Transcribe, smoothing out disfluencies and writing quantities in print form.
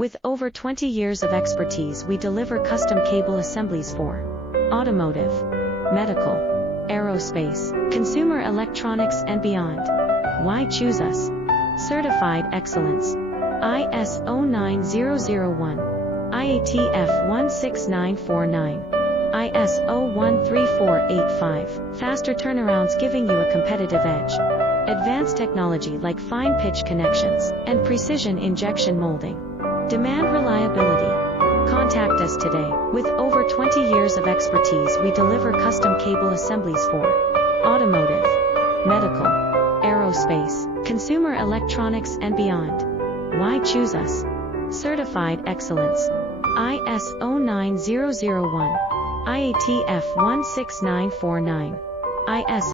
With over 20 years of expertise, we deliver custom cable assemblies for automotive, medical, aerospace, consumer electronics, and beyond. Why choose us? Certified excellence. ISO 9001, IATF 16949, ISO 13485. Faster turnarounds giving you a competitive edge. Advanced technology like fine pitch connections and precision injection molding. Demand reliability. Contact us today. With over 20 years of expertise, we deliver custom cable assemblies for automotive, medical, aerospace, consumer electronics, and beyond. Why choose us? Certified excellence. ISO 9001, IATF 16949, ISO